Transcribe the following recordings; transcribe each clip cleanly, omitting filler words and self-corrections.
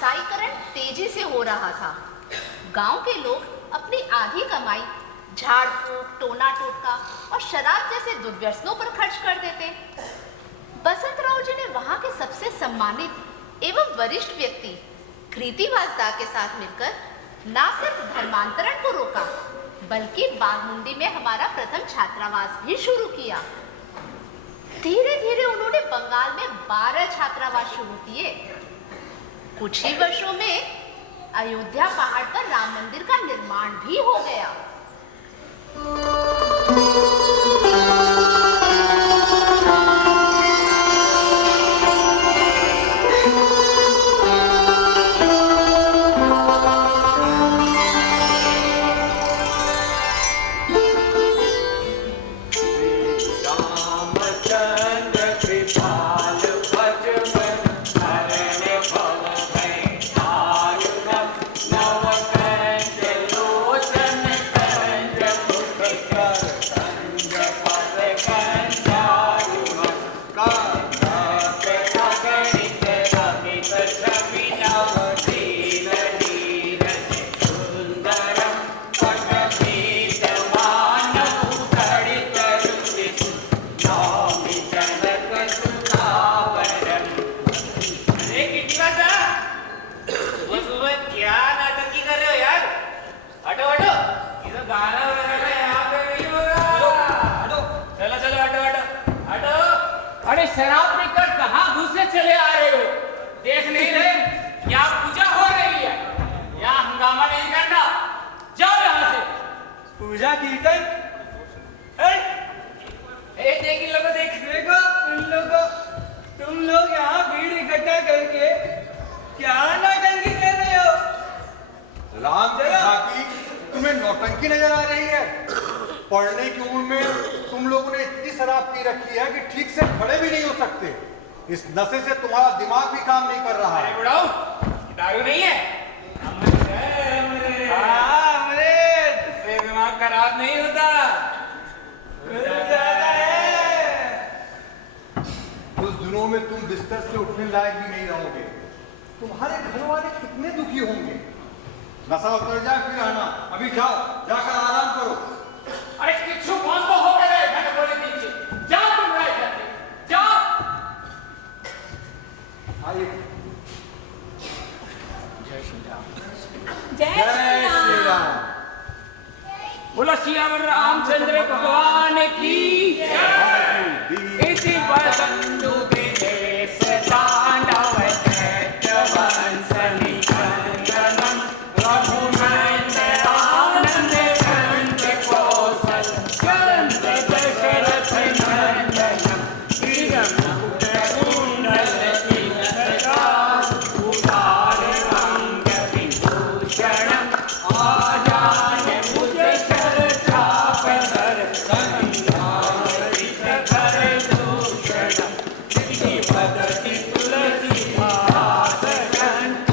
व्यवसायीकरण तेजी से हो रहा था। गांव के लोग अपनी आधी कमाई झाड़ फूक, टोना टोटका और शराब जैसे दुर्व्यसनों पर खर्च कर देते। बसंतराव जी ने वहां के सबसे सम्मानित एवं वरिष्ठ व्यक्ति कृतिवास दा के साथ मिलकर न सिर्फ धर्मांतरण को रोका, बल्कि बाघमुंडी में हमारा प्रथम छात्रावास भी शुरू किया। धीरे धीरे उन्होंने बंगाल में 12 छात्रावास शुरू किए। कुछ ही वर्षों में अयोध्या पहाड़ पर राम मंदिर का निर्माण भी हो गया। शराब पीकर कहाँ घुसे चले आ रहे हो? देख नहीं रहे यहाँ पूजा हो रही है। यहाँ हंगामा नहीं करना, जाओ यहाँ से। पूजा कीर्तन? देख इन लोगों, देखो इन लोगों, तुम लोग यहाँ भीड़ इकट्ठा करके क्या नौटंकी कर रहे हो? राम झाकी, तुम्हें नौटंकी नजर आ रही है? पढ़ने की उम्र में तुम लोगों ने इतनी शराब पी रखी है कि ठीक से खड़े भी नहीं हो सकते। इस नशे से तुम्हारा दिमाग भी काम नहीं कर रहा है। बुढ़ाओ, दारू नहीं है? इससे दिमाग खराब नहीं होता। उस दिनों में तुम बिस्तर से उठने लायक भी नहीं रहोगे। तुम्हारे घर वाले कितने दुखी होंगे। नशा उतर जाए फिर आना। अभी जाओ, जाकर आराम करो। अरे किच्छु कौन को हो गए घंटे बोले पीछे? जाओ तुम राय करते, जाओ। आइए। जय श्री राम। जय श्री राम। बोला सियावर रामचंद्र भगवान की जय। इसी बसंतु के देश तांडव दैत्य वंश निकंदनम रघुनंदन आनंद कंठ कौशल कंठ दशरथ नंदनम श्रीरंग कुंडल किलकरा उदार अंग विभूषणम आजान मुझ चर्चा पदर संधारित कर दूषणम श्री पदति तुलसी भास कंठ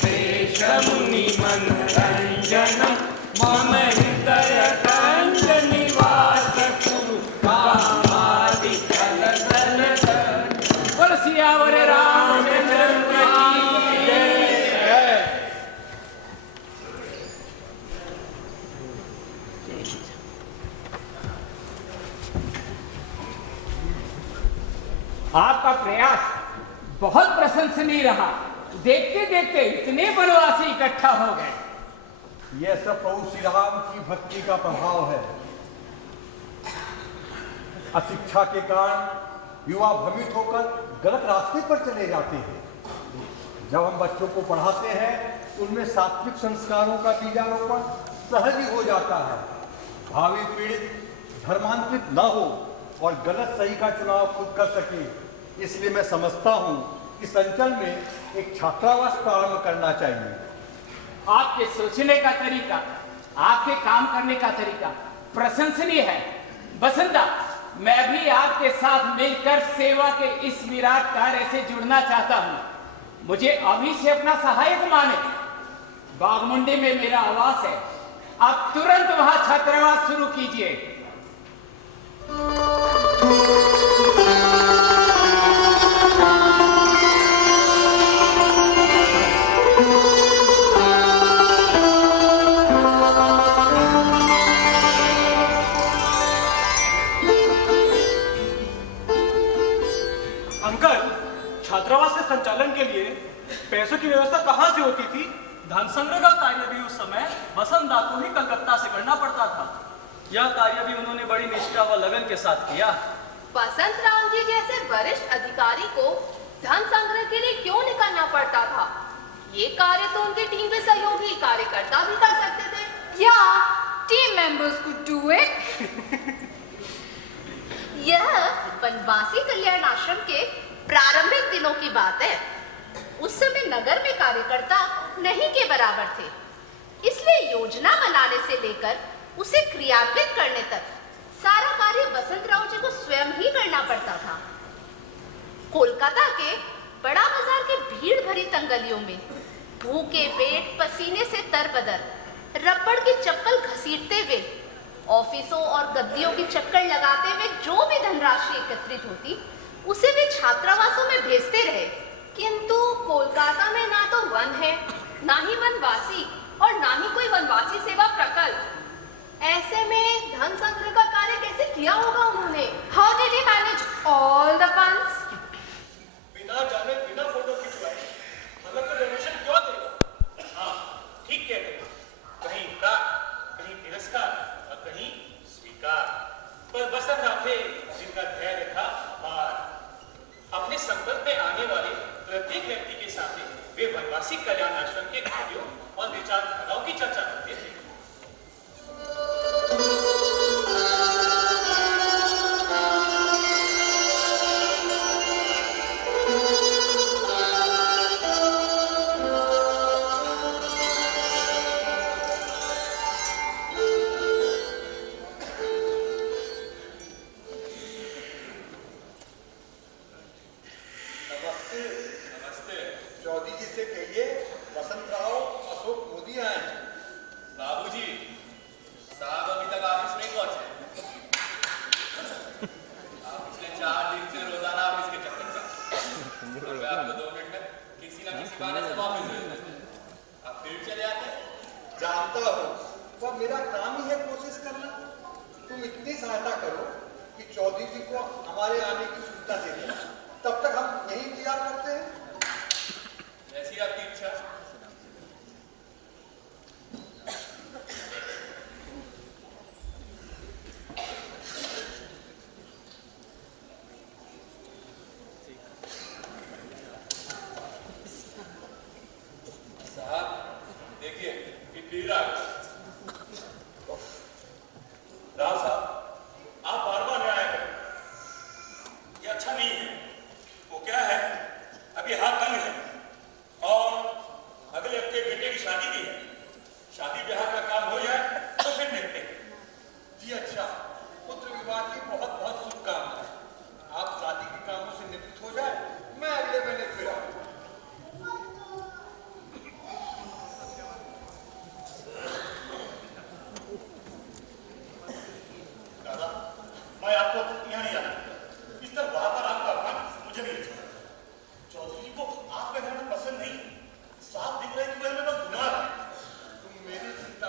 शेष मुनि मनरंजनम मम हृदय कंठ निवास कुरु कामादि कल कल बोल सियावर रामचंद्र की जय। आपका प्रयास बहुत प्रशंसनीय रहा। देखते देखते इतने वनवासी इकट्ठा हो गए। यह सब प्रभु श्री राम की भक्ति का प्रभाव है। अशिक्षा के कारण युवा भ्रमित होकर गलत रास्ते पर चले जाते हैं। जब हम बच्चों को पढ़ाते हैं तो उनमें सात्विक संस्कारों का बीजारोपण सहज ही हो जाता है। भावी पीढ़ी धर्मांतरित न हो और गलत सही का चुनाव खुद कर सके। इसलिए मैं समझता हूँ कि संचल में एक छात्रावास प्रारंभ करना चाहिए। आपके सोचने का तरीका, आपके काम करने का तरीका प्रशंसनीय है। बसंता, मैं भी आपके साथ मिलकर सेवा के इस विराट कार्य से जुड़ना चाहता हूँ। मुझे अभी से अपना सहायक माने। बाघमुंडी में मेरा आवास है, आप तुरंत वहां छात्रावास शुरू कीजिए। पैसों की व्यवस्था कहाँ से होती थी? धन संग्रह का कार्य भी उस समय वसंतदा को ही कलकत्ता से करना पड़ता था। यह कार्य भी उन्होंने बड़ी निष्ठा व लगन के साथ किया। वसंतराव जी जैसे वरिष्ठ अधिकारी को धन संग्रह के लिए क्यों निकलना पड़ता था? ये कार्य तो उनकी टीम के सहयोगी कार्यकर्ता भी कर सकते थे। Yeah, team members could do it. यह वनवासी कल्याण आश्रम के प्रारंभिक दिनों की बात है। उस समय नगर में कार्यकर्ता नहीं के बराबर थे, इसलिए योजना बनाने से लेकर उसे क्रियान्वित करने तक सारा कार्य वसंतराव जी को स्वयं ही करना पड़ता था। कोलकाता के बड़ा बाजार की भीड़ भरी तंगलियों में भूखे पेट पसीने से तरबदर रबड़ की चप्पल घसीटते हुए ऑफिसों और गद्दियों की चक्कर लगाते हुए जो भी धनराशि एकत्रित होती उसे वे छात्रावासों में भेजते रहे। किंतु कोलकाता में ना तो वन है, ना ही वनवासी और ना ही कोई वनवासी सेवा प्रकल्प। ऐसे में धन संग्रह का कार्य कैसे किया होगा उन्होंने? How did he manage all the funds? बिना जाने बिना फोटो खिंचवाए अलग को डोनेशन क्यों देगा? हाँ, ठीक कहते हैं। कहीं इनकार, कहीं तिरस्कार और कहीं स्वीकार। पर वसंतराव थे जिनका धैर्य था अपार। अपने संपर्क में आने वाले प्रत्येक व्यक्ति के सामने वे वनवासी कल्याण आश्रम के कार्यों और विचारधाराओं की चर्चा करते थे। चौधरी जी से कहिए वसंतराव अशोक मोदी आए हैं। बाबूजी, साहब अभी तक ऑफिस नहीं पहुंचे। आप पिछले 4 दिन से रोजाना ऑफिस के चक्कर में। मैं आपको 2 मिनट में किसी ना किसी बहाने से वापस भेज देते हैं। आप फिर चले आते हैं। जानता हूँ, पर मेरा काम ही है कोशिश करना। तुम इतनी सहायता करो कि चौधरी जी को हमारे आने की सूचना दे देना, तब तक हम यही इंतजार करते हैं। ऐसी आपकी इच्छा। साहब देखिए फिर आ गए। राव साहब, आप बार बार न्याय करें, ये अच्छा नहीं है। वो क्या है, अभी हाथ तंग है और अगले हफ्ते बेटे की शादी भी है। शादी ब्याह का काम हो जाए तो फिर मिलते हैं। जी अच्छा, पुत्र विवाह की बहुत बहुत शुभकामनाएं। आप शादी के कामों से निवृत्त हो जाए, मैं अगले महीने फिर आऊंगा। दादा, मैं आपको यहाँ नहीं जाना। इस तरह बार बार आपका आह्वान मुझे नहीं अच्छा। चौधरी जी को आपका जाना पसंद नहीं। साफ दिख रहा है कि वह हमें बस गुनाह है। तुम मेरी चिंता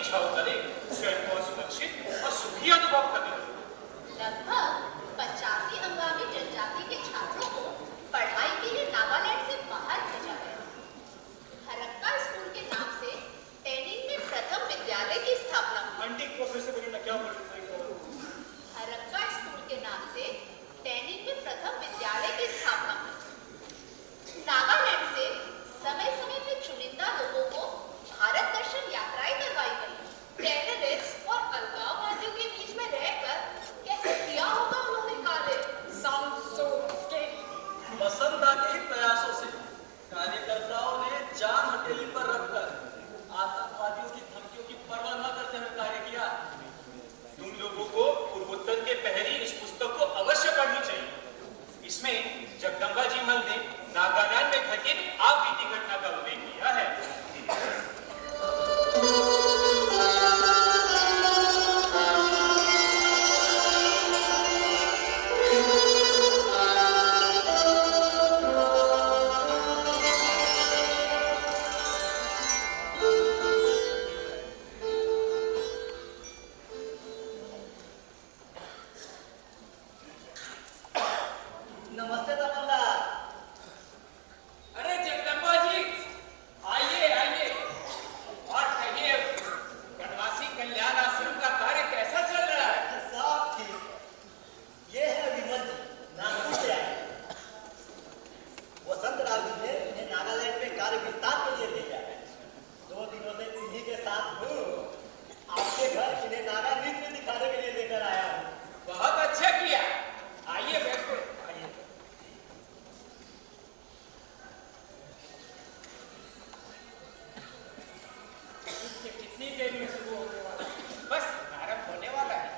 की छाव तले स्वयं को सुरक्षित और सुखी अनुभव करने लगे। लगभग 85 अंगामी जनजाति के छात्रों को पढ़ाई के लिए नागालैंड से बाहर भेजा गया। हरक्का स्कूल के नाम से टैनिंग में प्रथम विद्यालय की स्थापना हुई। आंटी प्रोफेसर ने क्या बोल रही थी? हरक्का स्कूल के नाम से टैनिंग में प्रथम विद्यालय की स्थापना हुई। नागालैंड से समय समय पर चुनिंदा लोगों को भारत दर्शन यात्राएं करवाई गई। टेररिस्ट और अलगाववादियों के बीच में रहकर कैसे किया होगा उन्होंने कार्य? Sounds so scary. वसंता के प्रयासों से कार्यकर्ताओं ने जान हथेली पर रखकर आतंकवादियों की धमकियों की परवाह न करते हुए कार्य किया। तुम लोगों को पूर्वोत्तर के पहली इस पुस्तक को अवश्य पढ़नी चाहिए। इसमें जगदम्बा जी मल ने नागालैंड में घटित आप बीती घटना का उल्लेख किया है। नमस्ते तमन्ना। अरे जगदम्बा जी, आइए आइए। और कहिए, वनवासी कल्याण आश्रम का कार्य कैसा चल रहा है? सब ठीक। ये है विमल जी, नागपुर से आए। वसंत राव जी ने उन्हें नागालैंड में कार्य विस्तार के लिए भेजा है। 2 दिनों से उन्हीं के साथ हूँ। आपके घर इन्हें नागा नृत्य दिखाने के लिए लेकर आया हूँ। बहुत अच्छा किया। आइए बैठो। आइए। कितनी देर में शुरू होने वाला है? बस आरंभ होने वाला है।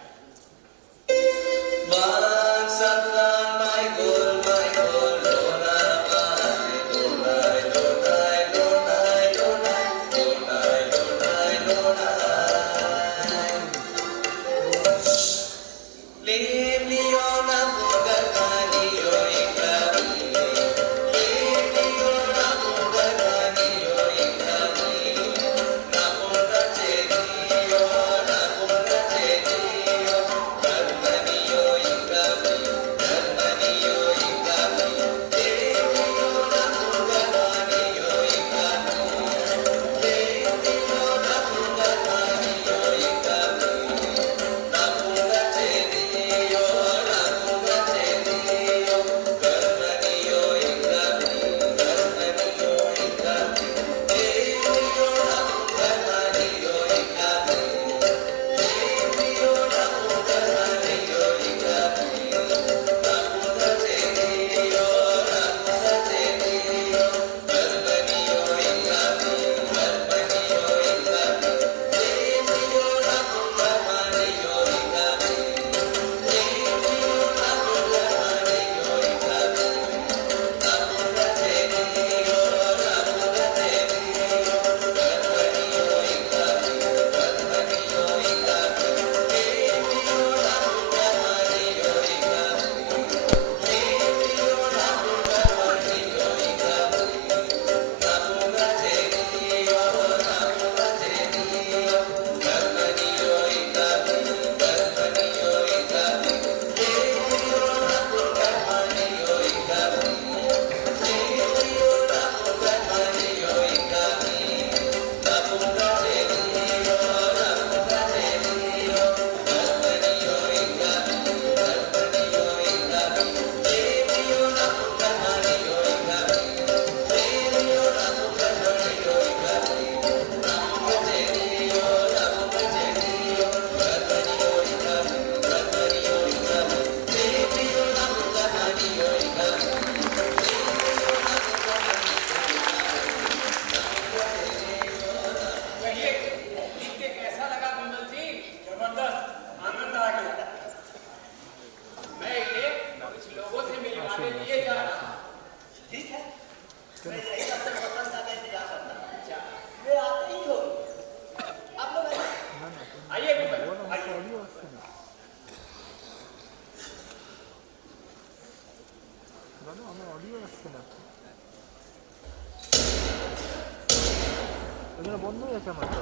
বন্ধ হয়ে গেছে আমার তো।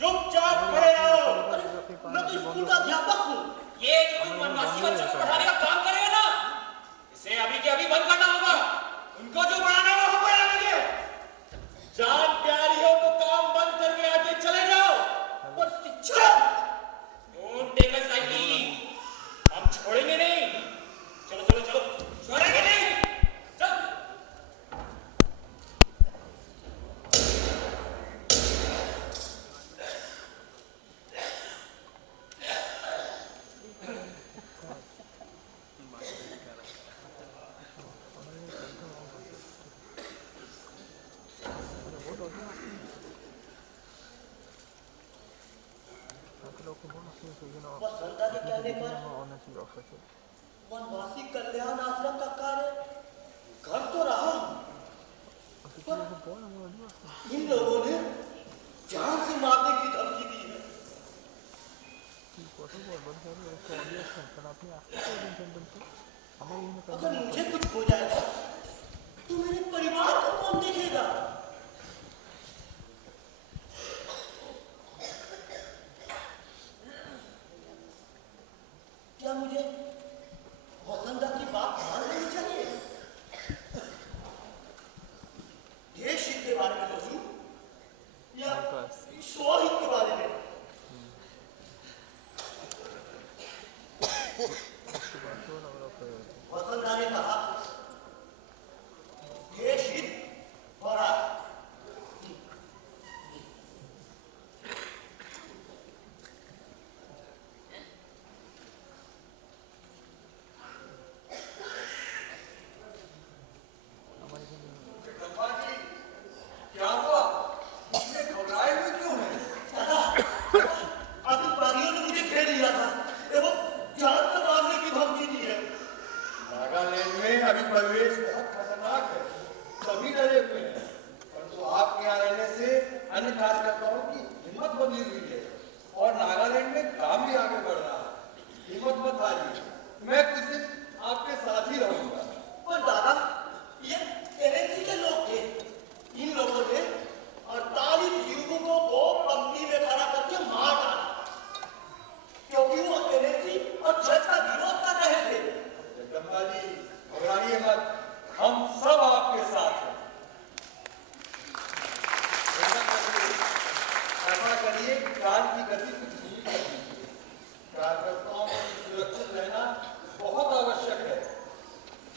चुपचाप खड़े रहो। मैं तो स्कूल का अध्यापक हूँ। ये जो तुम वनवासी बच्चों को पढ़ाने का काम कर रहे हो ना, इसे अभी के अभी बंद करना होगा। उनको जो पढ़ाना है वो पढ़ा लेंगे। जान प्यारी हो तो काम बंद करके यहाँ से चले जाओ, और शिक्षा डोंट टेक अस लाइटली। हम छोड़ेंगे नहीं। चलो चलो चलो, छोड़ेंगे नहीं। चल। वसंता के कहने पर वनवासी कल्याण आश्रम का कार्य घर तो रहा, पर इन लोगों ने जान से मारने की धमकी दी है। अगर मुझे कुछ हो जाएगा तो मेरे परिवार को कौन देखेगा? क्या मुझे वसंता की बात मान लेनी चाहिए? देश हित के बारे में सोचूं या स्वहित के बारे में? वसंता ने कहा देश हित बड़ा। क्या हुआ? इतने घबराए हुए क्यों हैं? आतंकवादियों ने मुझे घेर लिया था एवं जान से मारने की धमकी दी है। नागालैंड में अभी परिवेश बहुत खतरनाक है, सभी डरे हुए हैं, परंतु आपके यहाँ रहने से अन्य कार्यकर्ताओं की हिम्मत बनी हुई है और नागालैंड में काम भी आगे बढ़ रहा है। हिम्मत मत हारिए, मैं कुछ दिन आपके साथ ही रहूंगा। पर दादा, ये एनएसी के लोग थे। इन लोगों ने 48 युवकों को पंक्ति में खड़ा करके मार डाला, क्योंकि वो एनएसी और जज का विरोध कर रहे थे। जगदम्बा जी, घबराइए मत, हम सब आपके साथ हैं। ऐसा करिए कि कार की गति कुछ धीमी कर दीजिए। कार्यकर्ताओं को सुरक्षित रहना बहुत आवश्यक है।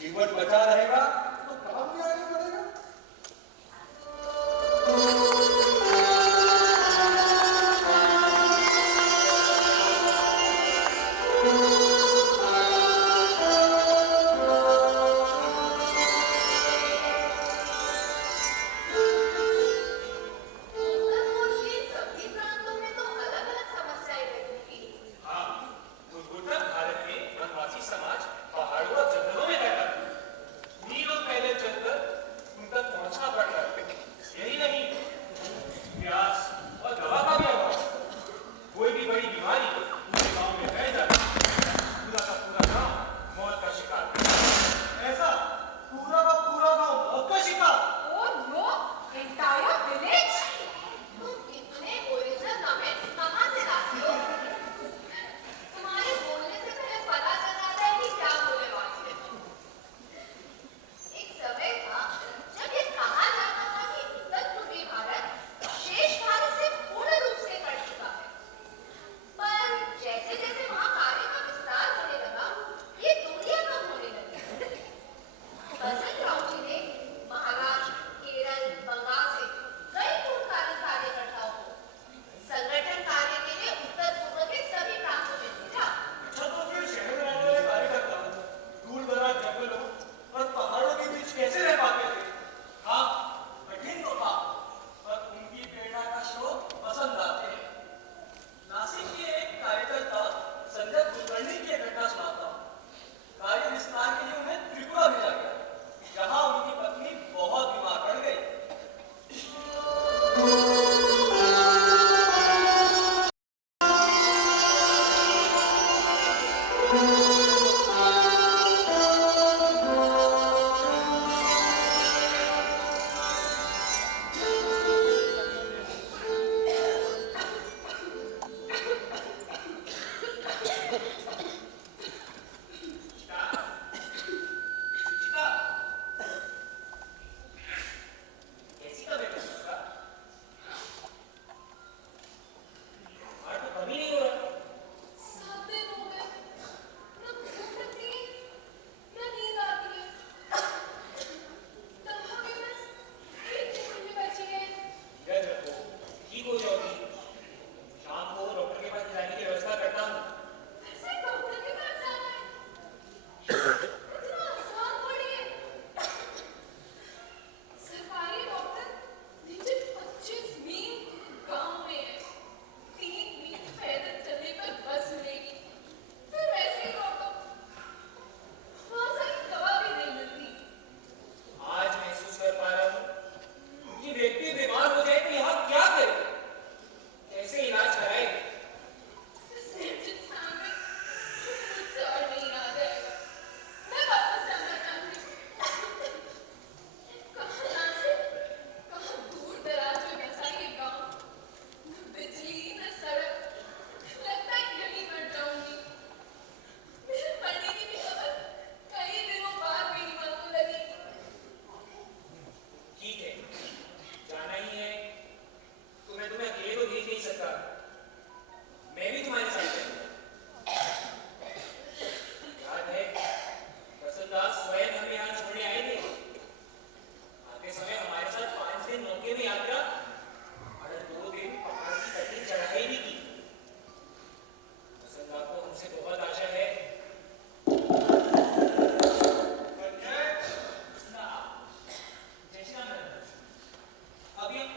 जीवन बचा रहेगा तो काम भी आगे बढ़ेगा। उत्तर-पूर्व के सभी प्रांतों में तो अलग-अलग समस्याएं रहेंगी। हाँ, पूर्वोत्तर भारत में वनवासी समाज पहाड़ों और जंगलों में रहता था। मीलों पहले चलकर उन तक पहुंचना पड़ता। यही नहीं, प्यास और दवा का भी अभाव। कोई भी बड़ी बीमारी पूरे गांव में फैल जाती, पूरा का पूरा गांव मौत का शिकार। ऐसा पूरा का पूरा गांव मौत का शिकार। Oh no! Entire village? तुम इतने ओरिजिनल कमेंट्स कहाँ से लाती हो? तुम्हारे बोलने से पहले पता चल जाता है कि क्या बोलने वाली है। एक समय था जब ये कहा जाता था कि उत्तर पूर्वी भारत शेष भारत से पूर्ण रूप से कट चुका है। पर जैसे जैसे वहाँ कार्य का विस्तार होने लगा, ये दूरियां कम होने लगी। बसंत राव जी ने महाराष्ट्र, केरल, बंगाल से कई पूर्णकालिक कार्यकर्ताओं को संगठन कार्य के लिए उत्तर पूर्व के सभी प्रांतों में भेजा। अच्छा, तो फिर शहर में रहने वाले कार्यकर्ता दूर-दराज जंगलों और पहाड़ों के बीच कैसे रह पाते थे? हाँ, कठिन तो था, पर उनकी प्रेरणा का स्रोत वसंता थे। नासिक के एक कार्यकर्ता संजय कुलकर्णी की एक घटना सुनाता हूँ। कार्य विस्तार के लिए उन्हें त्रिपुरा भेजा गया, जहाँ उनकी पत्नी बहुत बीमार पड़ गई।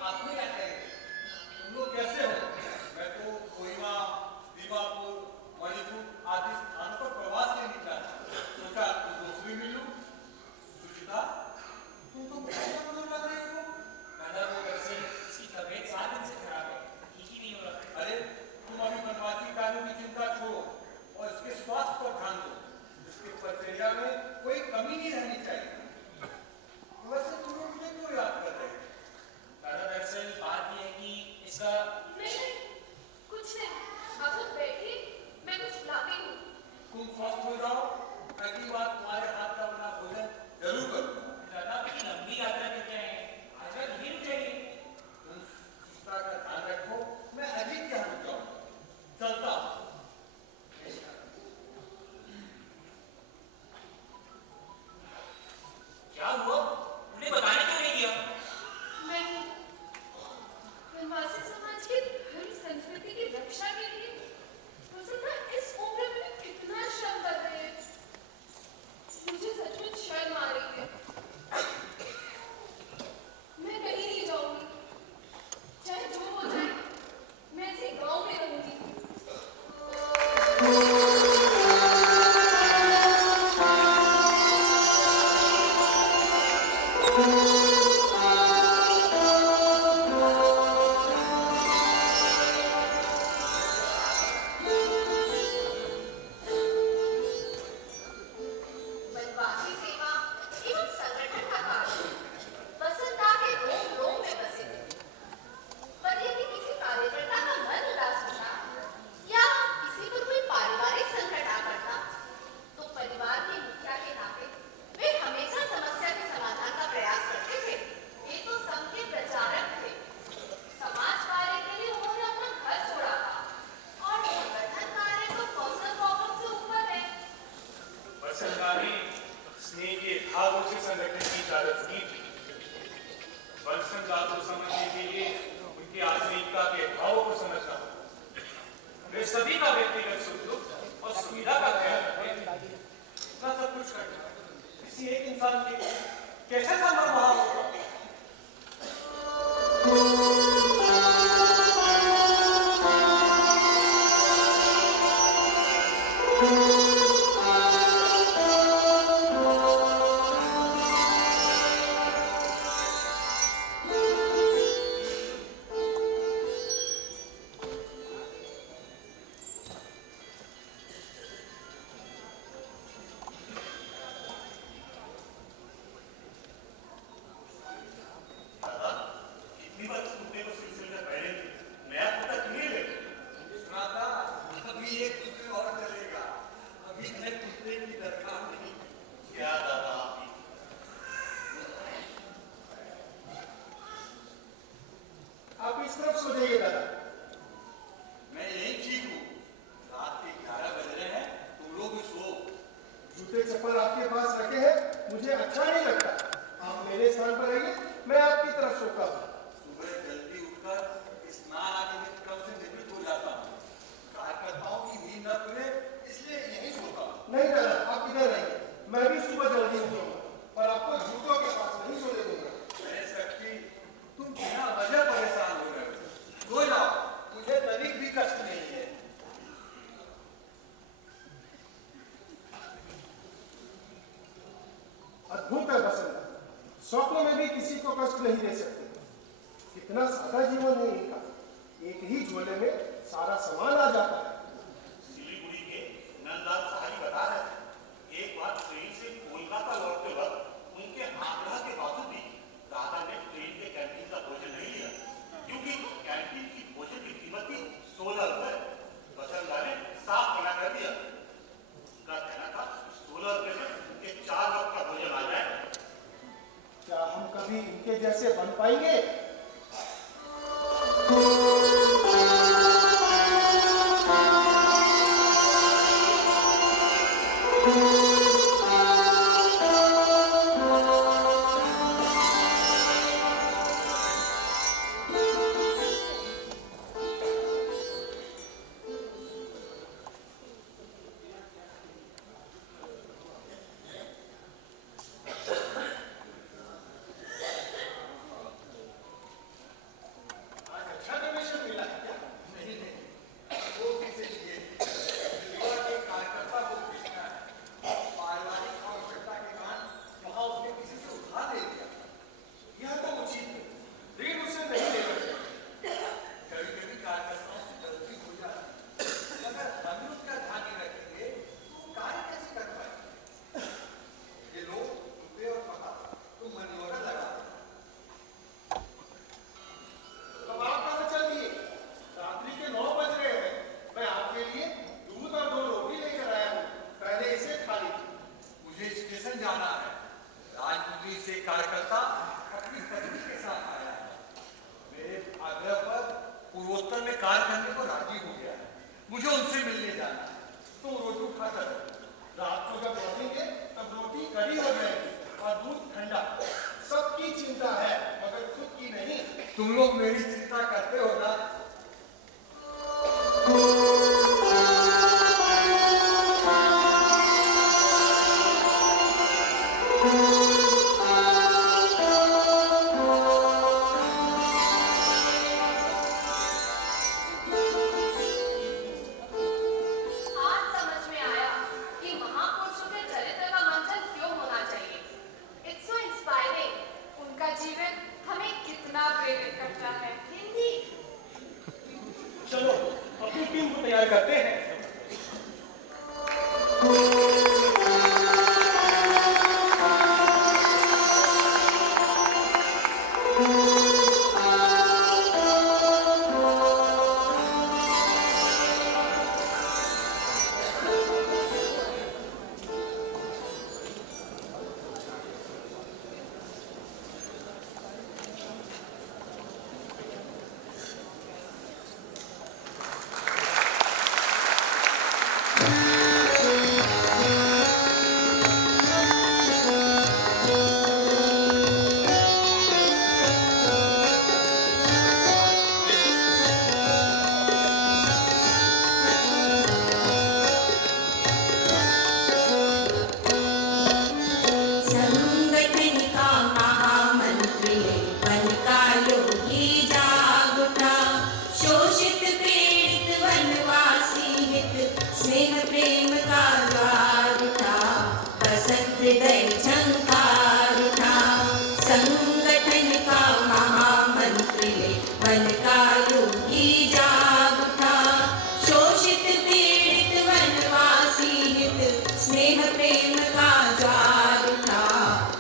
आपको क्या चाहिए? तुम लोग कैसे हो? मैं तो कोहिमा, दीमापुर, मणिपुर आदि स्थानों पर प्रवास के निकला था। सोचा तुमसे भी मिलूं। सुचिता, तुम तो बहुत कमजोर लग रही हो। दादा वो दरअसल इसकी तबीयत 7 दिन से खराब है, ठीक ही नहीं हो रहा। अरे तुम अभी बनवासी कार्यों की चिंता छोड़ो और इसके स्वास्थ्य पर ध्यान दो। इसके परिचर्या में कोई कमी नहीं रहनी चाहिए। वैसे तुम लोग मुझे क्यों याद कर रहे हो? दादा दरअसल बात यह है कि इसका नहीं, कुछ नहीं। आप लोग बैठिए, मैं कुछ लाती हूँ। तुम स्वस्थ हो जाओ, अगली बार तुम्हारे हाथ का बना भोजन जरूर करूँ। दादा अपनी लंबी यात्रा करके आए हैं, आजा नहीं रुक जाइए। तुम सुचिता का ध्यान रखो, मैं अजीत के यहाँ रुक जाऊँ। चलता हूँ। क्या हुआ? उन्हें बताने क्यों नहीं दिया? मैं वनवासी समाज की धर्म संस्कृति की रक्षा के लिए वसंता इस उम्र में कितना श्रम कर रहे हैं। मुझे सचमुच शर्म आ रही है। मैं कहीं नहीं जाऊंगी, चाहे जो हो जाए, मैं इसी गांव में रहूंगी। वनवासी सेवा एवं संगठन का कार्य वसंता के रोम रोम में बसे थे। पर यदि किसी कार्यकर्ता का मन उदास होता या किसी पर कोई पारिवारिक संकट आ पड़ता, तो परिवार के मुखिया के नाते वे हमेशा समस्या के समाधान का प्रयास करते थे। वे तो संघ के प्रचारक थे। समाज कार्य के लिए उन्होंने अपना घर छोड़ा था और संगठन कार्य तो पर्सनल प्रॉब्लम से ऊपर है। वसंता ने स्नेह के भावों से संगठन की इजाजत की थी। वसंता को समझने के लिए उनकी आधुनिकता के भावों को समझना होगा। वे सभी का व्यक्तिगत सुख दुख और सुविधा का ख्याल रखते थे। इतना सब कुछ करना किसी एक इंसान के लिए कैसे संभव रहा होगा? इतनी बात सुनने को सिलसिले में पहले नया पता क्यों ले? सुनाता, अभी एक दूसरे और चलेगा। अभी नए कुत्ते की दरकार नहीं। क्या दादा आपकी? आप इस तरफ सो जाइए दादा। मैं यही ठीक हूँ। रात के 11 बज रहे हैं, तुम लोग भी सो। जूते चप्पल आपके पास रखे हैं, मुझे अच्छा नहीं लगता। आप मेरे स्थान पर रहिए, मैं आपकी तरफ सोता हूँ। सुबह जल्दी उठकर स्नान आदि के क्रम से निवृत्त हो जाता हूँ। कार्यकर्ताओं की नींद न खुले, इसलिए यही सोता हूँ। नहीं दादा, आप इधर रहिए, मैं भी सुबह जल्दी उठूंगा और आपको जूतों के पास नहीं सोने दूंगा। अरे शक्ति, तुम बिना वजह परेशान हो रहे हो। सो जाओ, मुझे तनिक भी कष्ट नहीं है। अद्भुत है बसंता, स्वप्न में भी किसी को कष्ट नहीं दे सकते। कितना सादा जीवन है इनका। एक ही झोले में सारा सामान आ जाता है। सिलीगुड़ी के नंदलाल सहानी बता रहे थे, एक बार ट्रेन से कोलकाता लौटते वक्त उनके आग्रह के बावजूद भी दादा ने ट्रेन के कैंटीन का भोजन नहीं लिया, क्योंकि कैंटीन की भोजन की कीमत थी 16 रुपए। वसंता ने साफ मना कर दिया। उनका कहना था 16 रुपए में उनके 4 वक्त का भोजन आ जाए। क्या हम कभी इनके जैसे बन पाएंगे? मुझे उनसे मिलने जाना है। तुम रोटी खाकर रात को जब लौटेंगे तब रोटी कड़ी हो जाएगी और दूध ठंडा। सबकी चिंता है मगर खुद की नहीं। तुम लोग मेरी चिंता करते हो ना। आज समझ में आया कि महापुरुषों के चरित्र का मंथन क्यों होना चाहिए। It's so inspiring. उनका जीवन हमें कितना प्रेरित करता है। हिंदी चलो अपनी टीम को तैयार करते हैं। संगठन का महामंत्री बन का योगी जाग उठा। शोषित पीड़ित वनवासी हित स्नेह प्रेम का द्वार उठा। बसंत हृदय झंकार उठा। संगठन का महामंत्री बन का योगी जाग उठा। शोषित पीड़ित वनवासी हित स्नेह प्रेम का द्वार उठा।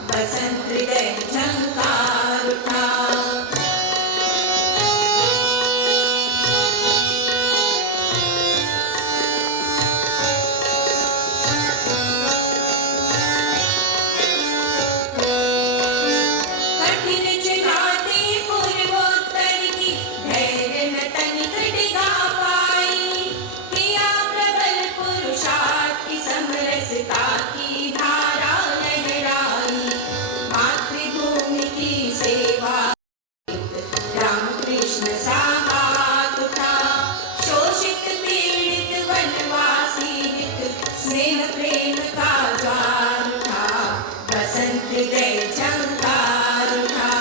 बसंत हृदय झंकार उठा। कठिन चुनौती पूर्वोत्तर की धैर्य न तनिक डिगा पाई। किया प्रबल पुरुषार्थ की समरसता की धारा लहराई। मातृभूमि की सेवा रामकृष्ण सा हाथ उठा। शोषित पीड़ित वनवासी हित स्नेह प्रेम का द्वार उठा। बसंत हृदय झंकार उठा।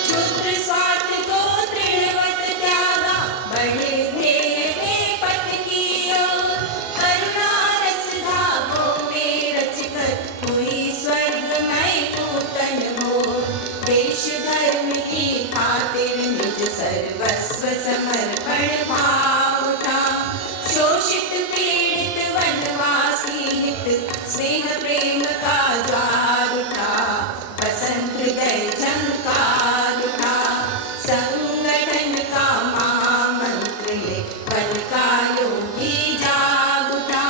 क्षुद्र स्वार्थ को दृढ़वत त्यागा। बढ़े ध्येय के पथ की ओर। करुणा रस धागों में रचकर हुई स्वर्गमय पूतन हो। देश धर्म की खातिर निज सर्वस्व समर्पण भाव था। शोषित पीड़ित वनवासी हित स्नेह प्रेम का द्वार उठा। बसंत हृदय झंकार उठा। संगठन का महामंत्री बन का योगी जाग उठा।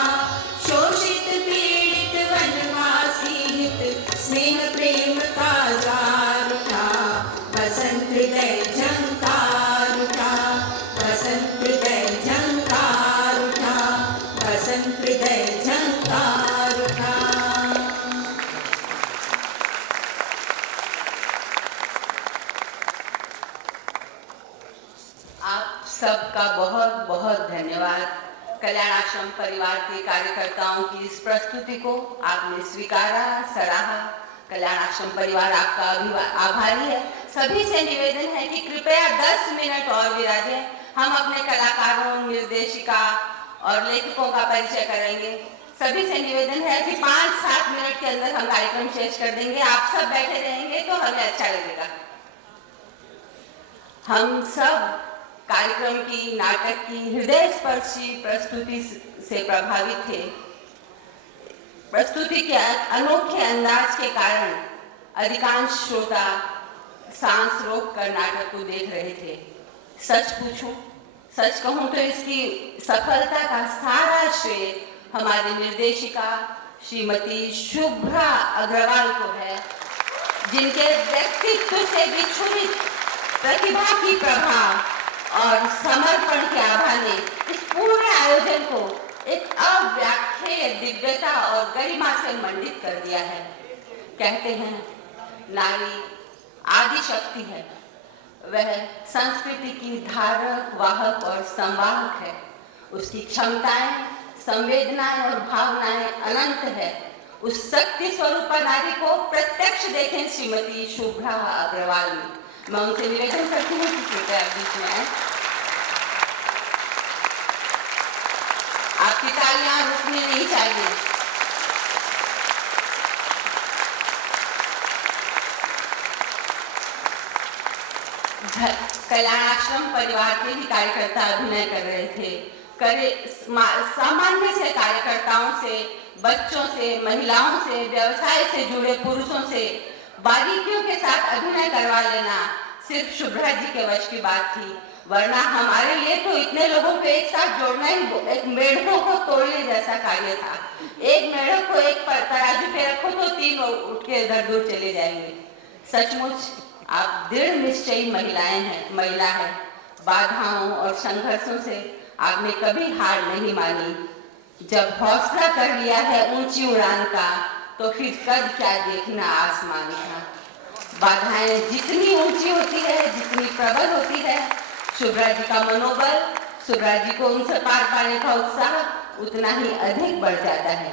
शोषित पीड़ित वनवासी हित स्नेह प्रेम का द्वार उठा। बसंत हृदय झंकार उठा। बसंत हृदय झंकार उठा। बसंत हृदय झंकार उठा। आप सबका बहुत बहुत धन्यवाद। कल्याण आश्रम परिवार के कार्यकर्ताओं की इस प्रस्तुति को आपने स्वीकारा, सराहा। कल्याण आश्रम परिवार आपका आभारी है। सभी से निवेदन है कि कृपया 10 मिनट और विराजें। हम अपने कलाकारों, निर्देशिका और लेखकों का परिचय करेंगे। सभी से निवेदन है कि 5-7 मिनट के अंदर हम कार्यक्रम शेष कर देंगे। आप सब बैठे रहेंगे तो हमें अच्छा लगेगा। हम सब कार्यक्रम की, नाटक की हृदय स्पर्शी प्रस्तुति से प्रभावित थे। प्रस्तुति के अनोखे अंदाज के कारण अधिकांश श्रोता सांस रोक कर नाटक को देख रहे थे। सच कहूं तो इसकी सफलता का सारा श्रेय हमारी निर्देशिका श्रीमती शुभ्रा अग्रवाल को है, जिनके व्यक्तित्व से विक्षुब्ध प्रतिभा की प्रभा और समर्पण के आभा ने इस पूरे आयोजन को एक अव्याख्येय दिव्यता और गरिमा से मंडित कर दिया है। कहते हैं नारी आदि शक्ति है, वह संस्कृति की धारक, वाहक और संवाहक है। उसकी क्षमताएं, संवेदनाएं और भावनाएं अनंत है। उस शक्ति स्वरूप नारी को प्रत्यक्ष देखें श्रीमती शुभ्रा अग्रवाल में। मैं उनसे निवेदन करती हूँ कि कृपया बीच में आए। आपकी तालियां रुकनी नहीं चाहिए। कल्याणाश्रम परिवार के ही कार्यकर्ता अभिनय कर रहे थे। सामान्य से कार्यकर्ताओं से, बच्चों से, महिलाओं से, व्यवसाय से जुड़े पुरुषों से बारीकियों के साथ अभिनय करवा लेना सिर्फ शुभ्रा जी के वश की बात थी, वरना हमारे लिए तो इतने लोगों को एक साथ जोड़ना ही एक मेढकों को तोड़ने जैसा कार्य था। एक मेढक को एक तराजू पे रखो तो 3 उठ के इधर दूर चले जाएंगे। सचमुच आप दृढ़ निश्चयी महिला है। बाधाओं और संघर्षों से आपने कभी हार नहीं मानी। जब हौसला कर लिया है ऊंची उड़ान का, तो फिर कद क्या देखना आसमान का। बाधाएं जितनी ऊंची होती है, जितनी प्रबल होती है, शुभ्रा जी का मनोबल, शुभ्रा जी को उनसे पार पाने का उत्साह उतना ही अधिक बढ़ जाता है।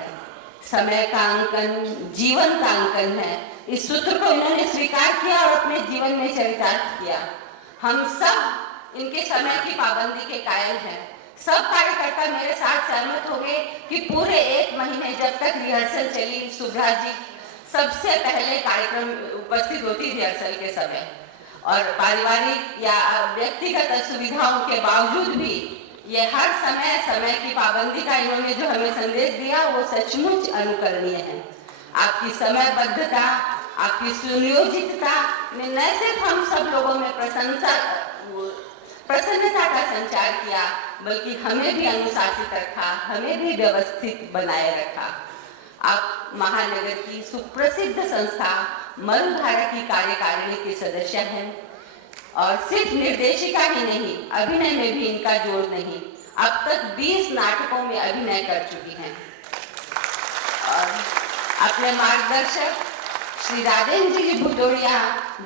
समय का अंकन जीवन का अंकन है। इस सूत्र को इन्होंने स्वीकार किया और अपने जीवन में चरितार्थ किया। हम सब इनके समय की पाबंदी के कायल हैं। सब कार्यकर्ता मेरे साथ सहमत हो गए कि पूरे 1 महीने जब तक रिहर्सल चली, शुभ्रा जी सबसे पहले कार्यक्रम उपस्थित होती रिहर्सल के समय, और पारिवारिक या व्यक्तिगत असुविधाओं के बावजूद भी ये हर समय की पाबंदी का इन्होंने जो हमें संदेश दिया वो सचमुच अनुकरणीय है। आपकी समयबद्धता, आपकी सुनियोजितता ने न सिर्फ हम सब लोगों में प्रसन्नता का संचार किया, बल्कि हमें भी अनुशासित रखा, हमें भी व्यवस्थित बनाए रखा। आप महानगर की सुप्रसिद्ध संस्था मरुधारा की कार्यकारिणी के सदस्य हैं और सिर्फ निर्देशिका ही नहीं, अभिनय में भी इनका जोर नहीं। अब तक 20 नाटकों में अभिनय कर चुकी हैं और अपने मार्गदर्शक श्री राजेंद्र जी भुतोड़िया,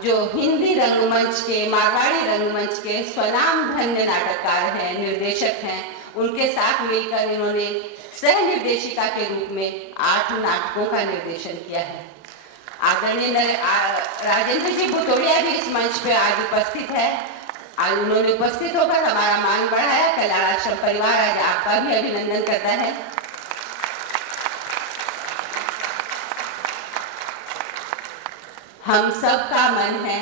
जो हिंदी रंगमंच के, मारवाड़ी रंगमंच के स्वनाम धन्य नाटककार हैं, निर्देशक हैं, उनके साथ मिलकर इन्होंने सह निर्देशिका के रूप में 8 नाटकों का निर्देशन किया है। आदरणीय राजेंद्र जी भुतोड़िया भी इस मंच पे आज उपस्थित है। आज उन्होंने उपस्थित होकर हमारा मान बढ़ाया। कल्याणाश्रम परिवार आज आपका भी अभिनंदन करता है। हम सब का मन है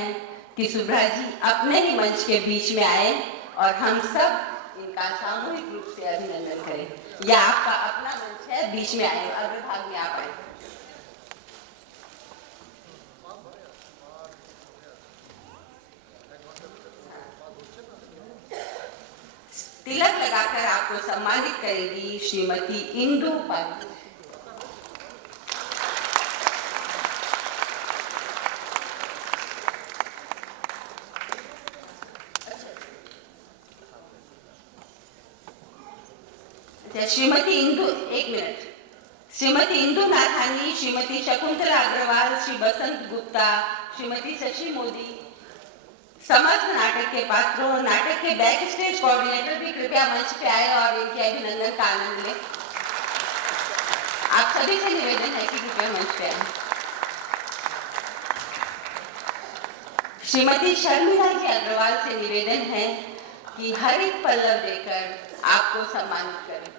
कि शुभ्रा जी अपने ही मंच के बीच में आए और हम सब इनका सामूहिक रूप से अभिनंदन करें। यह आपका अपना मंच है, बीच में आए, अग्रभाग में आप आए। तिलक लगाकर आपको सम्मानित करेगी श्रीमती इंदु पाल। श्रीमती इंदु, एक मिनट, श्रीमती इंदु नाथानी, श्रीमती शकुंतला अग्रवाल, श्री बसंत गुप्ता, श्रीमती शशि मोदी, समस्त नाटक के पात्रों, नाटक के बैक स्टेज कोऑर्डिनेटर भी कृपया मंच पे आए और इनके अभिनंदन का आनंद लें। आप सभी से निवेदन है कि कृपया मंच पे आए। श्रीमती शर्मिला जी अग्रवाल से निवेदन है कि हरित पल्लव देकर आपको सम्मानित करें।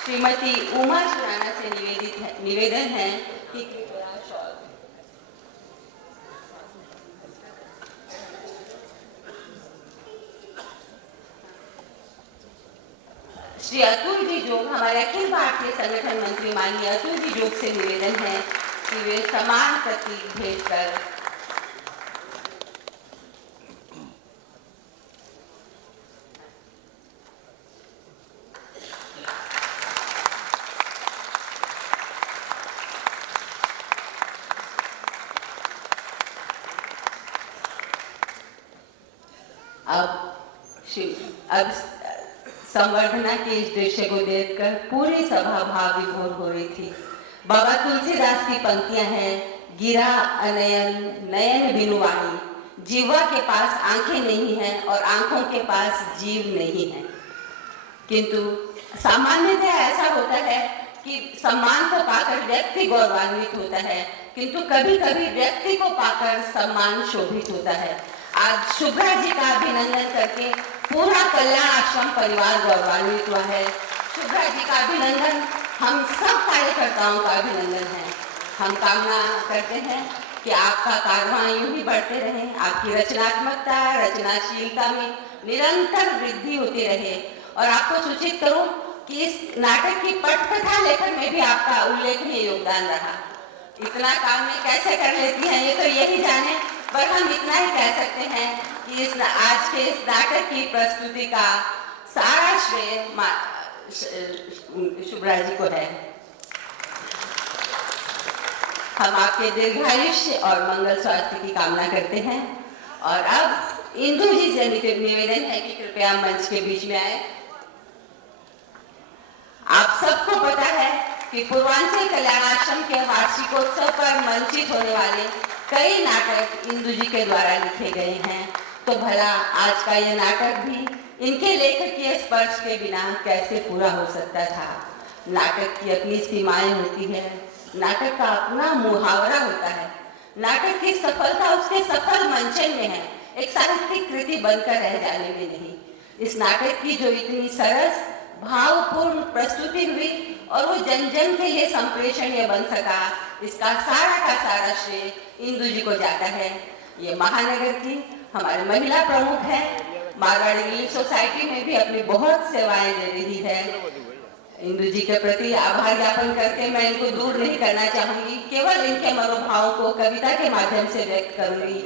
श्रीमती उमा सुराना से निवेदन है कि कृपया शॉल। श्री अतुल जी जोग, हमारे अखिल भारतीय संगठन मंत्री माननीय अतुल जी जोग से निवेदन है कि वे समान प्रतीक भेजकर अब संवर्धना के इस दृश्य को देखकर पूरी सभा भाव विभोर हो रही थी। बाबा तुलसीदास की पंक्तियां हैं, गिरा अनयन नयन बिनुवाणी, जीवा के पास आंखें नहीं हैं और आंखों के पास जीव नहीं है। किंतु सामान्यतः ऐसा होता है कि सम्मान को पाकर व्यक्ति गौरवान्वित होता है, किंतु कभी कभी व्यक्ति को पाकर सम्मान शोभित होता है। आज शुभ्रा जी का अभिनंदन करके पूरा कल्याण आश्रम परिवार गौरवान्वित हुआ है। शुभ्रा जी का अभिनंदन हम सब कार्यकर्ताओं का अभिनंदन है। हम कामना करते हैं कि आपका कारवां यूं ही बढ़ते रहे, आपकी रचनात्मकता रचनाशीलता में निरंतर वृद्धि होती रहे। और आपको सूचित करूं कि इस नाटक की पटकथा लेखन में भी आपका उल्लेखनीय योगदान रहा। इतना काम में कैसे कर लेती हैं ये तो यही जाने, पर हम इतना ही कह सकते हैं कि आज के इस नाटक की प्रस्तुति का सारा श्रेय शुभ्रा जी को है। हम आपके दीर्घायुष्य और मंगल स्वास्थ्य की कामना करते हैं। और अब इंदु जी से निवेदन है कि कृपया मंच के बीच में आए। आप सबको पता है कि पूर्वांचल कल्याण आश्रम के वार्षिकोत्सव पर मंचित होने वाले कई नाटक इंदु जी के द्वारा लिखे गए हैं, तो भला आज का यह नाटक भी इनके लेखकीय स्पर्श के बिना कैसे पूरा हो सकता था। नाटक की अपनी सीमाएं होती है, नाटक का अपना मुहावरा होता है। नाटक की सफलता उसके सफल मंचन में है, एक साहित्यिक कृति बनकर रह जाने में नहीं। इस नाटक की जो इतनी सरस भावपूर्ण प्रस्तुति हुई और वो जन जन के लिए संप्रेषणीय बन सका, इसका सारा का सारा श्रेय इंदु जी को जाता है। ये महानगर की हमारे महिला प्रमुख है, मारवाड़ी रिलीफ सोसाइटी में भी अपनी बहुत सेवाएं दे रही है। इंदु जी के प्रति आभार ज्ञापन करके मैं इनको दूर नहीं करना चाहूंगी, केवल इनके मनोभावों को कविता के माध्यम से व्यक्त करूंगी।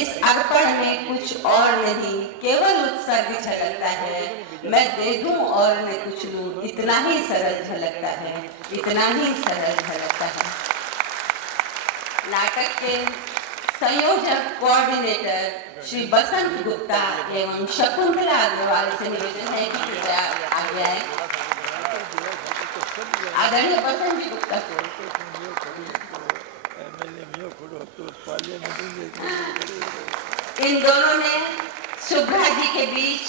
इस अर्पण में कुछ और नहीं, केवल उत्सर्ग झलकता है। मैं दे दूं और न कुछ लूं, इतना ही सरल झलकता है, इतना ही सरल झलकता है। नाटक के संयोजक कोऑर्डिनेटर श्री बसंत गुप्ता एवं शकुंतला अग्रवाल से निवेदन है कि कृपया आगे आए। आदरणीय बसंत जी गुप्ता को इन दोनों ने शुभ्रा जी के बीच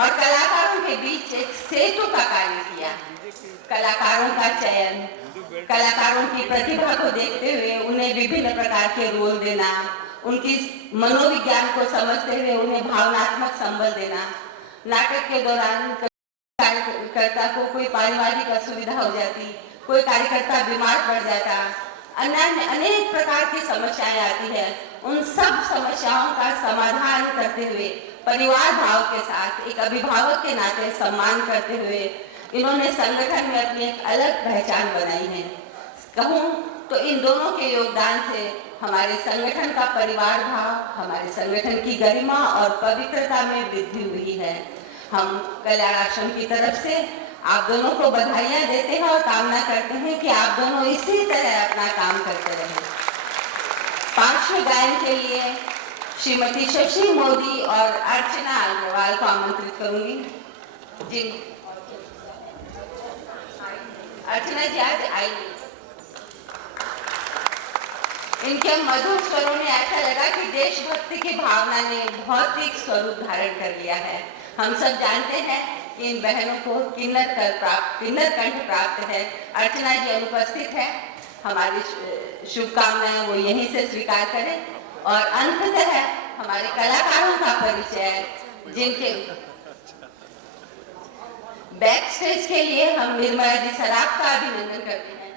और कलाकारों के बीच एक सेतु का कार्य किया। कलाकारों का चयन, कलाकारों की प्रतिभा को देखते हुए उन्हें विभिन्न प्रकार के रोल देना, उनकी मनोविज्ञान को समझते हुए उन्हें भावनात्मक संबल देना। नाटक के दौरान कार्यकर्ता को कोई पारिवारिक असुविधा हो जाती, कोई कार्यकर्ता बीमार पड़ जाता, अन्य अनेक प्रकार की समस्याएं आती है। उन सब समस्याओं का समाधान करते हुए परिवार भाव के साथ एक अभिभावक के नाते सम्मान करते हुए इन्होंने संगठन में अपनी एक अलग पहचान बनाई है। कहूँ तो इन दोनों के योगदान से हमारे संगठन का परिवार भाव, हमारे संगठन की गरिमा और पवित्रता में वृद्धि हुई है। हम कल्याण आश्रम की तरफ से आप दोनों को बधाइयां देते हैं और कामना करते हैं कि आप दोनों इसी तरह अपना काम करते रहें। पार्श्व गायन के लिए श्रीमती शशि मोदी और अर्चना अग्रवाल को आमंत्रित करूंगी। जी अर्चना जी आज आइए। इनके मधुर स्वरों में ऐसा लगा कि देशभक्ति की भावना ने भौतिक स्वरूप धारण कर लिया है। हम सब जानते हैं कि इन बहनों को किन्नर कंठ प्राप्त है। अर्चना जी अनुपस्थित है, हमारी शुभकामनाएं वो यहीं से स्वीकार करें। और अंततः हमारे कलाकारों का परिचय, जिनके बैक स्टेज के लिए हम निर्मला जी सराफ का अभिनंदन करते हैं।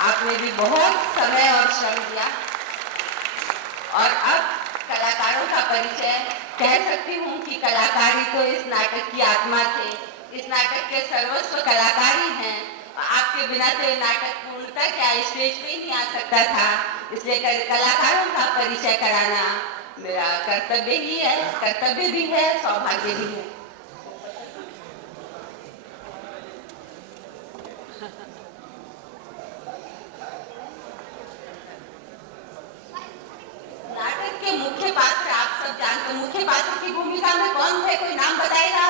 आपने भी बहुत समय और श्रम दिया। और अब कलाकारों का परिचय, कह सकती हूँ कि कलाकारी तो इस नाटक की आत्मा थे, इस नाटक के सर्वस्व कलाकारी हैं। आपके बिना तो ये नाटक पूर्णतः क्या स्टेज पे ही नहीं आ सकता था। इसलिए कलाकारों का परिचय कराना मेरा कर्तव्य ही है, कर्तव्य भी है, सौभाग्य भी है। नाटक के मुख्य पात्र आप सब पात्र की भूमिका में कौन थे, कोई नाम बताएगा?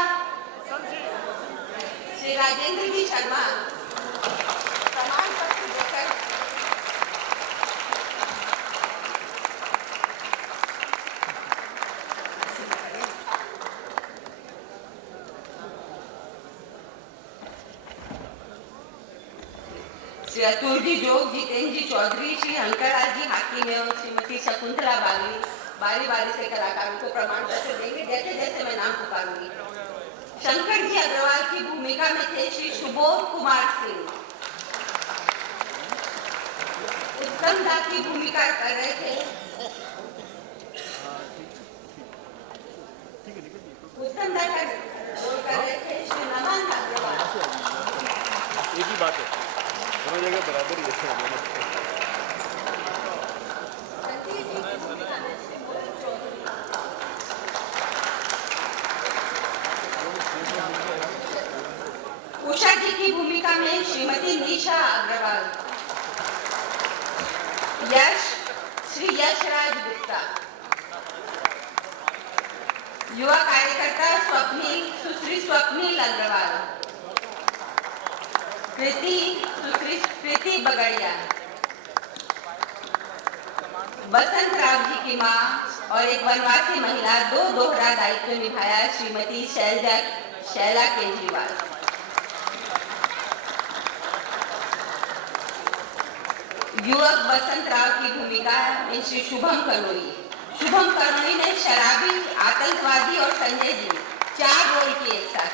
श्री राजेंद्र जी शर्मा। प्रमाण पत्र देकर श्री अतुल जी जोग, जितेंद्र जी चौधरी, श्री हंकरराज जी हाकिम एवं श्रीमती शकुंतला बागड़ी बारी बारी से कलाकारों को प्रमाण पत्र देंगे जैसे जैसे मैं नाम पुकारूंगी। शंकर जी अग्रवाल की भूमिका में थे श्री सुबोध कुमार सिंह। उत्तम दा की भूमिका कर रहे थे उत्तम दा का रोल कर रहे थे श्री नमन अग्रवाल। एक ही बात है, दोनों जगह बराबर ही है। उषा जी की भूमिका में श्रीमती निशा अग्रवाल। यश श्री यशराज गुप्ता। युवा कार्यकर्ता स्वप्निल सुश्री स्वप्निल अग्रवाल। कृति सुश्री प्रीति बगड़िया। बसंत राव जी की मां और एक वनवासी महिला, दो दोहरा दायित्व निभाया श्रीमती शैला केजरीवाल। युवक बसंत राव की भूमिका में श्री शुभम कनोरी। शुभम कनोरी ने शराबी, आतंकवादी और संजय जी 4 रोल किए एक साथ।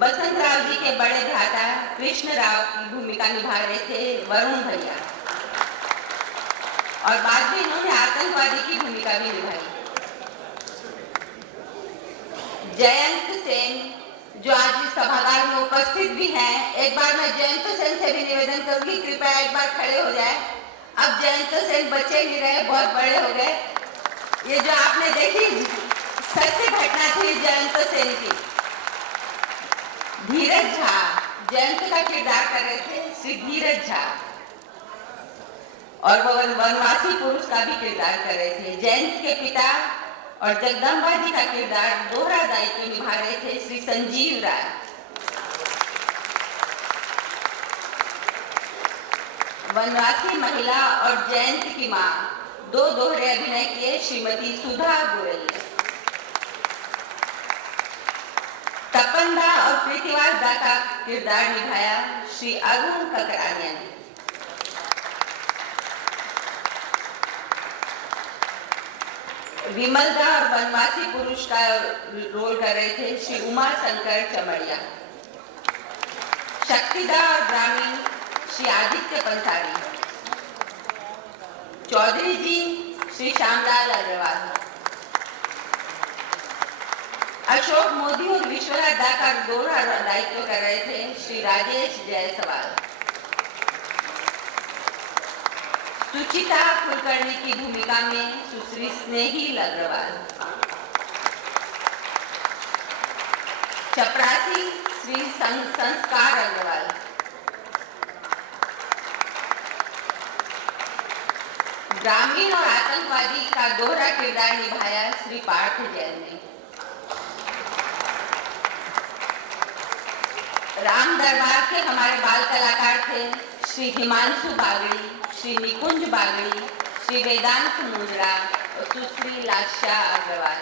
बसंत राव जी के बड़े भ्राता कृष्ण राव की भूमिका निभा रहे थे वरुण भैया और बाद में इन्होंने आतंकवादी की भूमिका भी निभाई। जयंत सेन जो आज इस सभागार में उपस्थित भी हैं, एक बार मैं जयंत सेन से भी निवेदन करूंगी कृपया एक बार खड़े हो जाए। अब जयंत सेन बच्चे नहीं रहे, बहुत बड़े हो गए। ये जो आपने देखी सत्य घटना थी जयंत सेन की। धीरज झा जयंत का किरदार कर रहे थे श्री धीरज झा और वो वनवासी पुरुष का भी किरदार कर रहे थे। जयंत के पिता और जगदम्बा जी का किरदार दोहरा दायित्व निभा रहे थे श्री संजीव राय। वनवासी महिला और जयंत की मां, 2 दोहरे अभिनय किए श्रीमती सुधा गोयल। तपन दा और प्रीतिवास दा का किरदार निभाया श्री अरुण ककरानिया ने। विमल दा और वनवासी पुरुष का रोल कर रहे थे श्री उमा शंकर चमड़िया। शक्तिदा और ग्रामीण श्री आदित्य पंसारी। चौधरी जी श्री श्यामलाल अग्रवाल। अशोक मोदी और विश्वनाथ दा का दोहरा दायित्व कर रहे थे श्री राजेश जायसवाल। सुचिता कुलकर्णी की भूमिका में सुश्री स्नेहिल अग्रवाल। चपरासी श्री संस्कार अग्रवाल। ग्रामीण और आतंकवादी का दोहरा किरदार निभाया श्री पार्थ जैन ने। राम दरबार के हमारे बाल कलाकार थे श्री हिमांशु बागड़ी, श्री निकुंज बागड़ी, श्री वेदांत मुंद्रा और सुश्री लाशा अग्रवाल।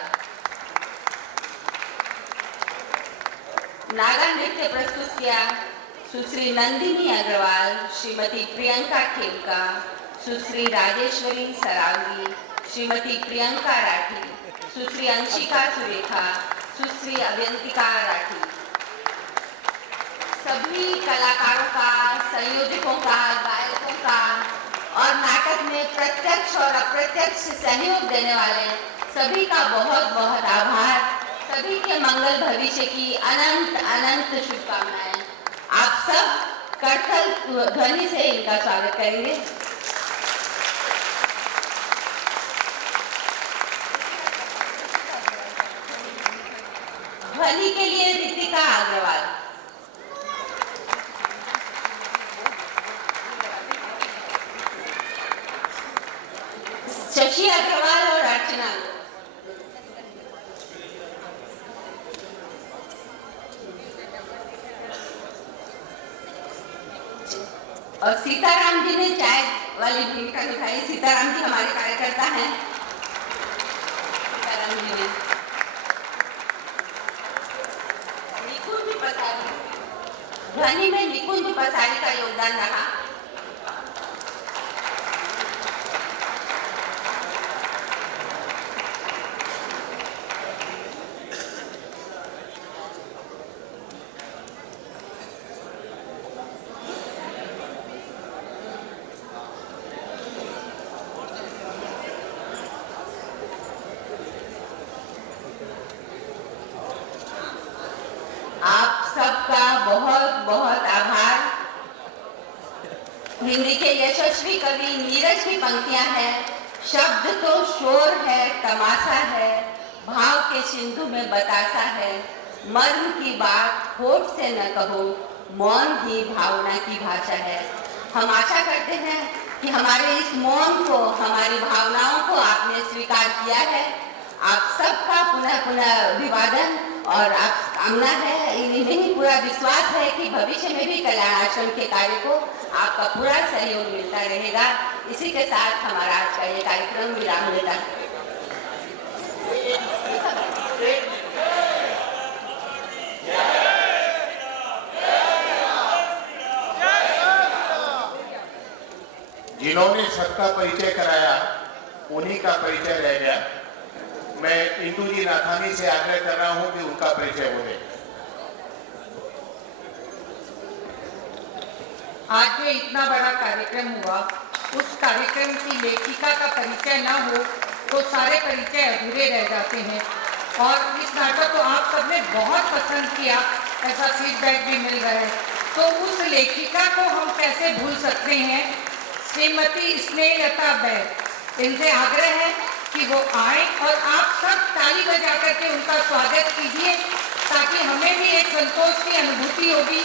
नागा नृत्य प्रस्तुत किया सुश्री नंदिनी अग्रवाल, श्रीमती प्रियंका खेमका, सुश्री राजेश्वरी सरावगी, श्रीमती प्रियंका राठी, सुश्री अंशिका सुरेखा, सुश्री अवंतिका राठी। सभी कलाकारों का, संयोजकों का, गायकों का और नाटक में प्रत्यक्ष और अप्रत्यक्ष सहयोग देने वाले सभी का बहुत बहुत आभार। सभी के मंगल भविष्य की अनंत अनंत शुभकामनाएं। आप सब करतल ध्वनि से इनका स्वागत करेंगे। ध्वनि के लिए रितिका अग्रवाल। बना लो। और सीताराम जी ने चाय वाली भूमिका निभाई। सीताराम जी हमारे कार्यकर्ता हैं। सीताराम जी ने निकुंज पसारी, ध्वनि में निकुंज पसारी का योगदान रहा। आप सबका बहुत बहुत आभार। हिंदी के यशस्वी कवि नीरज की पंक्तियां हैं, शब्द तो शोर है, तमाशा है, भाव के सिंधु में बतासा है, मर्म की बात होठ से न कहो, मौन ही भावना की भाषा है। हम आशा करते हैं कि हमारे इस मौन को, हमारी भावनाओं को आपने स्वीकार किया है। आप सबका पुनः पुनः अभिवादन और आप कामना है, इन्हें पूरा विश्वास है कि भविष्य में भी कल्याण आश्रम के कार्य को आपका पूरा सहयोग मिलता रहेगा। इसी के साथ हमारा आज का ये कार्यक्रम विराम लेता है। जिन्होंने सबका परिचय कराया उन्हीं का परिचय रह गया। मैं इंदू जी नाथानी से आग्रह कर रहा हूं कि उनका परिचय हो जाए। आज जो इतना बड़ा कार्यक्रम हुआ, उस कार्यक्रम की लेखिका का परिचय ना हो तो सारे परिचय अधूरे रह जाते हैं। और इस नाटक को आप सबने बहुत पसंद किया, ऐसा फीडबैक भी मिल रहा है। तो उस लेखिका को हम कैसे भूल सकते हैं, श्रीमती स्नेहलता बैद। इनसे आग्रह है कि वो आए और आप सब ताली बजा करके उनका स्वागत कीजिए, ताकि हमें भी एक संतोष की अनुभूति होगी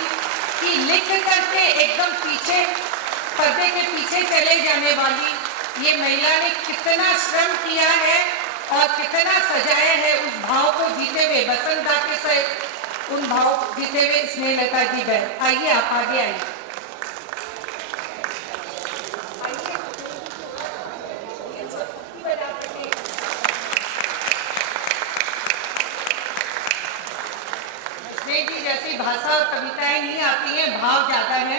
कि लिख करके एकदम पीछे, पर्दे के पीछे चले जाने वाली ये महिला ने कितना श्रम किया है और कितना सजाया है उस भाव को जीते हुए, बसंत दा के सहित उन भाव जीते हुए स्नेहलता जी बैद। आइए आप आगे आइए। जैसी भाषा और कविताएं नहीं आती हैं, भाव ज्यादा है।